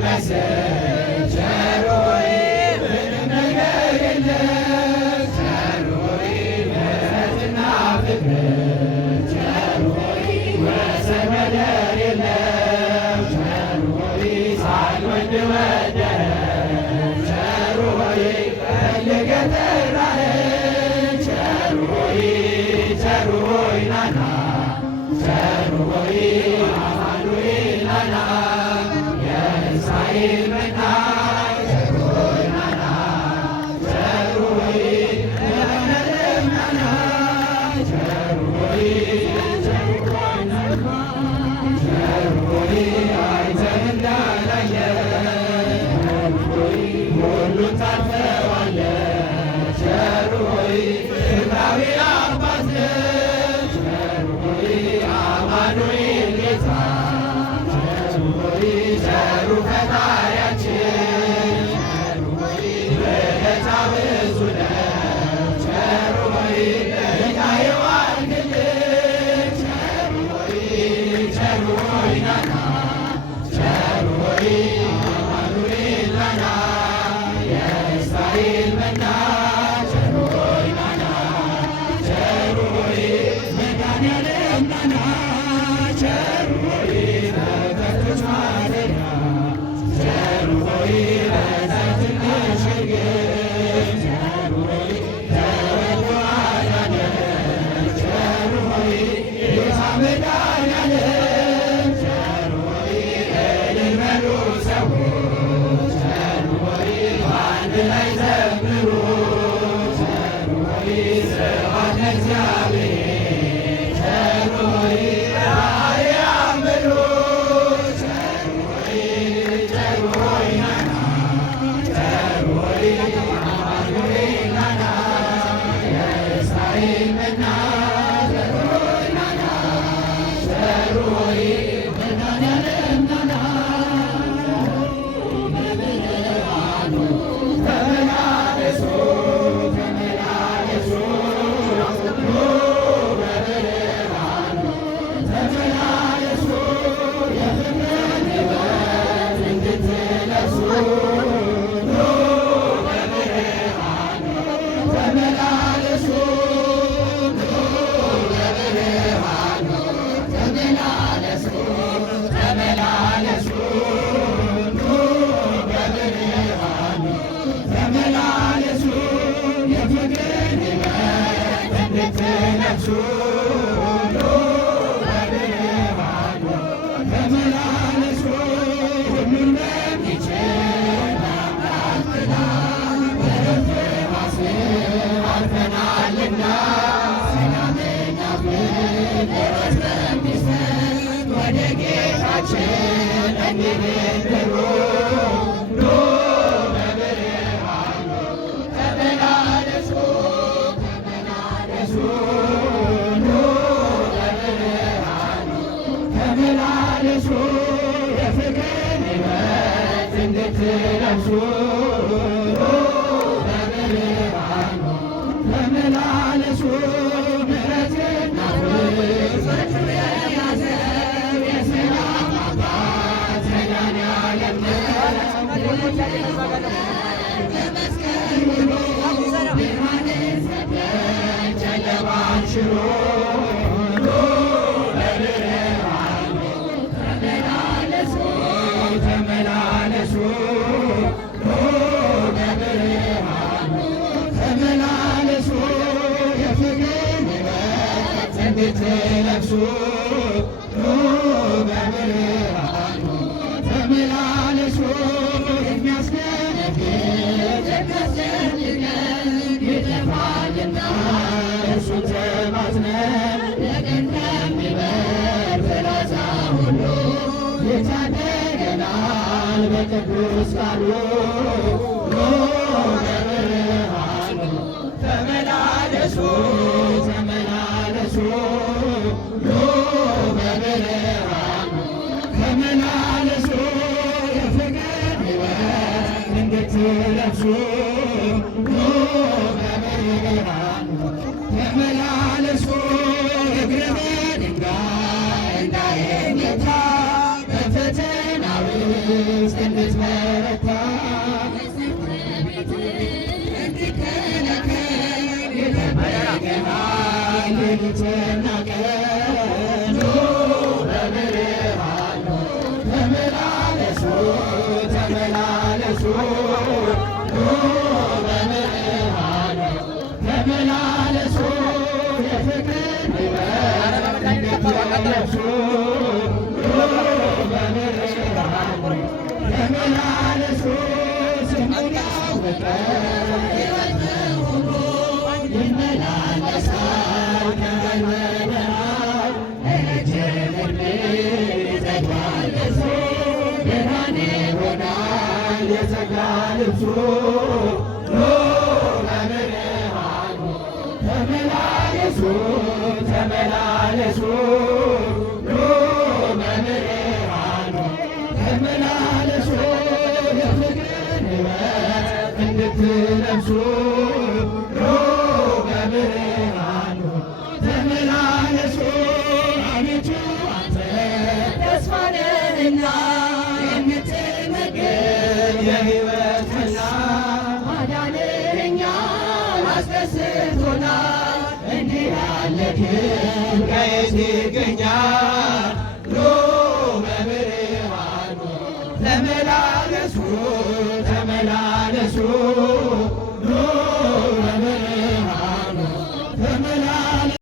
የሚመስል ቸር ሆይ ምንም ነገር የለም። ቸር ሆይ ምሕረትና ፍቅር ቸር ሆይ ወሰን ወደር የለም። ቸር ሆይ ሳንወድ ወደድን ቸር ሆይ ፈልገህ ጠራኸን ቸር ሆይ ናና ቸር ሆይ አማኑኤል ናና የእስራኤል መና ቸር ሆይ ናና ቸር ሆይ ለዓለም ናና ቸር ሆይ ናና ቸር ሆይ አይተህ እንዳላየህ ሆይ ሁሉን ታልፈዋለህ ቸር ሆይ ፍቅራዊ አባት ቸር ሆይ አማኑኤል ጌታ ቸር ሆይ ቸሩ ፈጣሪያችን ቸር ሆይ ውለታ ብዙ ነው ቸር ሆይ ለእኛ የዋልክልን ቸር ሆይ ናና ቸር ሆይ አማኑኤል ናና የእስራኤል መና ቸር ሆይ ናና ቸር ሆይ መድኃኒዓለም ናና ቸር ሆይ በከብቶች ማደሪያ ቸር ሆይ በዛትን አሸግር ቸር ሆይ ተወልዶ አዳነን ቸር ሆይ ጌታ መድኃኒዓለም ቸር ሆይ እልል በሉ ሰዎች ቸር ሆይ በአንድ ላይ ዘምሩ ቸር ሆይ ስብሐት ለእግዚአብሔር ቸር ሆይ በአርያም በሉ ቸር ሆይ ናና ቸር ሆይ አማኑኤል ናና የእስራኤል መና ቸር ሆይ ናና ቸር ሆይ መድኃኒዓለም ናና በብርሃኑ ተመላለሱ ተመላለሱ በብርሃኑ ተመላለሱ የፍቅርን ሕይወት እንድትለብሱ በብርሃኑ ተመላለሱ በብርሃኑ ተመላለሱ ተመላለሱ በብርሃኑ ተመላለሱ የፍቅርን ሕይወት እንድትለብሱ በብርሃኑ ተመላለሱ ሁሉን በሚችል አምላክ ጥላ በዕረፍተ ሐሴት አርፈናልና ሰላምና ፍቅር እረፍት በሚሰጥ ወደ ጌታችን እንድንድሩ ኑ በብርሃኑ ተመላለሱ ተመላለሱ ኑ በብርሃኑ ተመላለሱ የፍቅርን ሕይወት እንድትለብሱ በብርሃኑ ተመላለሱ ምሕረትና ፍቅር የያዘ የሰላም አባት መድኃኒዓለም በመስቀል ውሎ ብርሃንን ሰጠን ጨለማን ሽሮ በብርሃኑ ተመላለሱ ተመላለሱ በብርሃኑ ተመላለሱ የፍቅርን ሕይወት እንድትለብሱ በብርሃኑ ተመላለሱ የሚያስደነግጥ የሚያስጨንቀን ይጠፋልና እርሱን ተማጽነን ለቀን ከሚበር ፍላጻ ሁሉ ይታደገናል በቅዱስ ቃሉ በብርሃኑ ተመላለሱ ተመላለሱ በብርሃኑ ተመላለሱ የፍቅርን ሕይወት እንድትለብሱ በብርሃኑ ተመላለሱ እግረ በድንጋይ እንዳይመታ በፈተናው ቅድስት እንድትበረታ እንዲከለከል ይጠብቅሃል ሌሊትና ቀን። ኑ በብርሃኑ ተመላለሱ ተመላለሱ ኑ በብርሃኑ ተመላለሱ የፍቅርን ሕይወት እንድትለብሱ ተመላለሱ ስሙን ያወቀ ሕይወት ሁሉ ይመላለሳል ከመንበረሃ ረጅም ዕድሜ ይጠግባል እርሱ ብርሃን ይሆናል የጸጋ ልብሱ። ኑ በብርሃኑ ተመላለሱ ተመላለሱ ኑ በብርሃኑ ተመላለሱ የፍቅርን ሕይወት እንድትለብሱ ኑ በብርሃኑ ተመላለሱ። አቤቱ አንተ ተስፋ ነህና የምትመግብ የሕይወት መና ማዳንህ እኛን አስደስቶናል። እንዲህ ያለ ክብር ከየት ይገኛል?